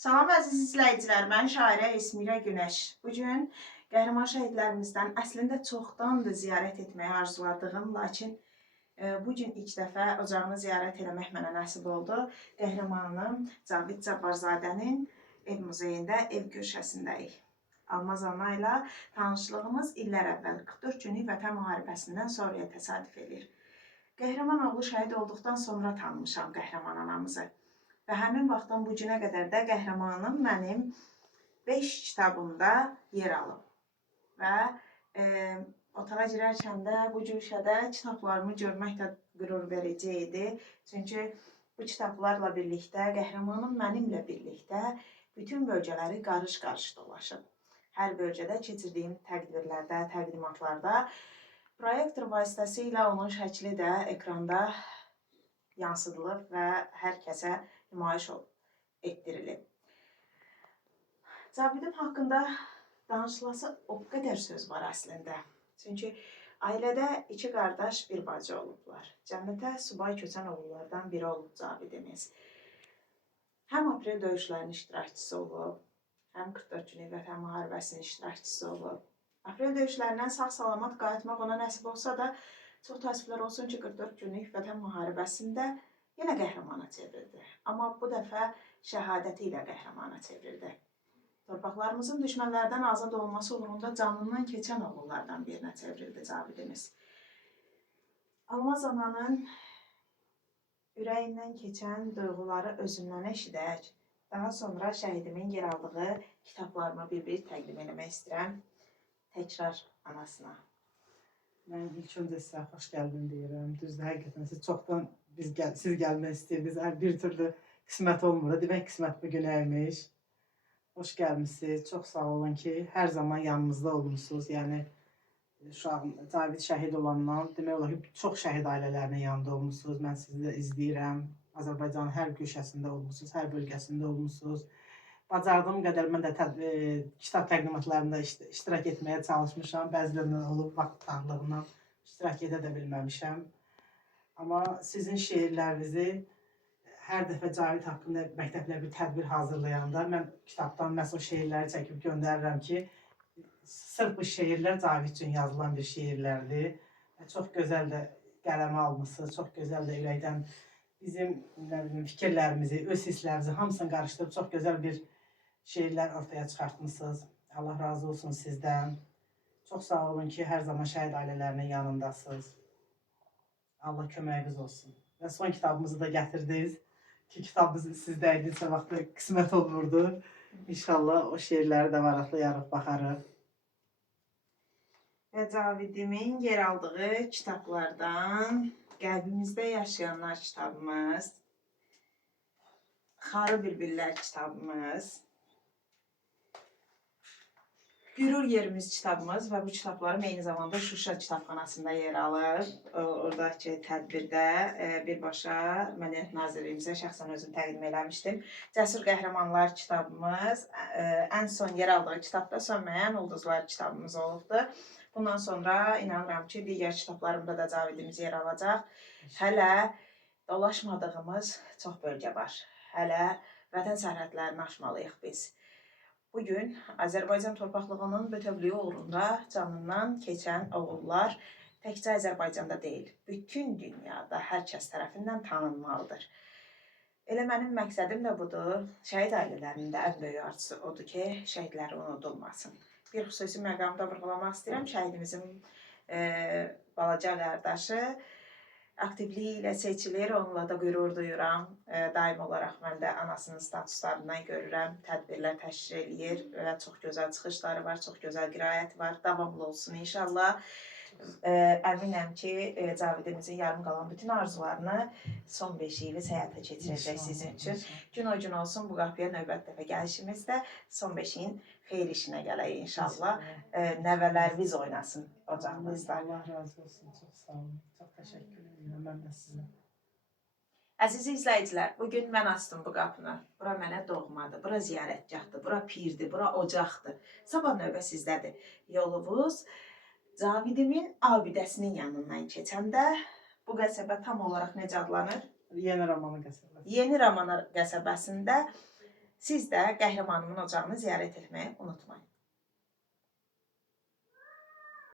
Salam əziz izləyicilər, mən şairə Esmirə Günəş. Bugün qəhrəman şəhidlərimizdən əslində çoxdandır ziyarət etməyi arzuladığım, lakin bugün ilk dəfə ocağını ziyarət eləmək mənə nəsib oldu. Qəhrəmanım Cavid Cabbarzadənin ev muzeyində, ev köşəsindəyik. Almaz ana ilə tanışlığımız illər əvvəl 44 günlük Vətən müharibəsindən sonraya təsadüf edir. Qəhrəman oğlu şəhid olduqdan sonra tanımışam qəhrəman anamızı. Və həmin vaxtdan bu günə qədər də qəhrəmanım mənim 5 kitabımda yer alıb. Və otağa girərkən də bu güşədə kitablarımı görmək də qürur verici idi. Çünki bu kitablarla birlikdə qəhrəmanım mənimlə birlikdə bütün bölgələri qarış-qarış dolaşıb. Hər bölgədə keçirdiyim təqdirlərdə, təqdimatlarda proyektor vasitəsilə onun şəkli də ekranda yansıdılıb və hər kəsə nümayiş etdirilib. Cavidin haqqında danışılası o qədər söz var əslində. Çünki ailədə 2 qardaş, 1 bacı olublar. Cənnətə subay köçən oğullardan biri olub Cavidimiz. Həm aprel döyüşlərinin iştirakçısı olub, həm 44 günlük Vətən müharibəsinin iştirakçısı olub. Aprel döyüşlərindən sağ-salamat qayıtmaq ona nəsib olsa da, çox təəssüflər olsun ki, 44 günlük Vətən müharibəsində yenə qəhrəmana çevrildi. Amma bu dəfə şəhadəti ilə qəhrəmana çevrildi. Torpaqlarımızın düşmənlərdən azad olması uğrunda canından keçən oğullardan birinə çevrildi Cavidimiz. Almaz ananın ürəyindən keçən duyğuları özündən eşidək. Daha sonra şəhidimin yer aldığı kitablarımı bir-bir təqdim etmək istəyirəm təkrar anasına. Mən ilk öncə sizə xoş gəldin deyirəm. Düzdür, həqiqətən siz çoxdan siz gəlmək istəyirdiniz. Bir türlü qismət olmur. Demək qismət bu günə imiş. Xoş gəlmisiniz. Çox sağ olun ki, hər zaman yanımızda olmuşsunuz. Yəni uşağım Cavid şəhid olandan demək olar ki, çox şəhid ailələrinin yanında olmuşsunuz. Mən sizi də izləyirəm. Azərbaycanın hər köşəsində olmuşsunuz, hər bölgəsində olmuşsunuz. Bacardığım qədər mən də kitab təqdimatlarında iştirak etməyə çalışmışam. Bəzilərindən olub vaxt darlığından iştirak edə də bilməmişəm. Amma sizin şeirlərinizi hər dəfə Cavid haqqında məktəblər bir tədbir hazırlayanda mən kitabdan məhz o şeirləri çəkib göndərirəm ki, sırf bu şeirlər Cavid üçün yazılan bir şeirlərdir. Çox gözəl də qələmə almışsınız, çox gözəl də ürəkdən bizim fikirlərimizi, öz hisslərimizi hamısını qarışdırıb çox gözəl bir şeirlər ortaya çıxartmışsınız. Allah razı olsun sizdən. Çox sağ olun ki, hər zaman şəhid ailələrinin yanındasınız. Allah köməyiniz olsun. Və son kitabımızı da gətirdiniz ki, kitabımız sizdə idinsə vaxtı qismət olurdu. İnşallah o şeirləri də varaqlayarıq, baxarıq. Və Cavidimin yer aldığı kitablardan Qəlbimizdə Yaşayanlar kitabımız, Xarı Bülbüllər kitabımız, Qürur Yerimiz kitabımız və bu kitablarım eyni zamanda Şuşa kitabxanasında yer alır. Oradakı tədbirdə birbaşa Mədəniyyət Nazirliyimizə şəxsən özüm təqdim eləmişdim. Cəsur Qəhrəmanlar kitabımız, ən son yer aldığı kitabda Sönməyən Ulduzlar kitabımız olubdur. Bundan sonra inanıram ki, digər kitablarımda da Cavidimiz yer alacaq. Hələ dolaşmadığımız çox bölgə var. Hələ vətən sərhədlərini aşmalıyıq biz. Bugün Azərbaycan torpaqlığının bütövlüyü uğrunda canından keçən oğullar təkcə Azərbaycanda deyil, bütün dünyada hər kəs tərəfindən tanınmalıdır. Elə mənim məqsədim də budur. Şəhid ailələrinin də ən böyük arzusu odur ki, şəhidləri unudulmasın. Bir xüsusi məqamda vurğulamaq istəyirəm. Şəhidimizin balaca qardaşı aktivliyi ilə seçilir, onunla da qürur duyuram. Daim olaraq mən də anasının statuslarından görürəm, tədbirlər təşkil edir və çox gözəl çıxışları var, çox gözəl qiraəti var. Davamlı olsun inşallah. Əminəm ki, Cavidimizin yarım qalan bütün arzularını son beşiyimiz həyata keçirəcək sizin üçün. Gün o gün olsun, bu qapıya növbət dəfə gəlişimizdə son beşiyin xeyir işinə gələk inşallah. Nəvələrimiz oynasın ocağımızda. Allah razı olsun, çox sağ olun. Çox təşəkkür edirəm mən də sizə. Əziz izləyicilər, bugün mən açdım bu qapını. Bura mənə doğmadır, bura ziyarətgahdır, bura pirdir, bura ocaqdır. Sabah növbə sizdədir. Yolunuz Cavidimin abidəsinin yanından keçəndə bu qəsəbə tam olaraq necə adlanır? Yeni Ramana qəsəbəsi. Yeni Ramana qəsəbəsində Siz də qəhrəmanımın ocağını ziyarət etməyi unutmayın.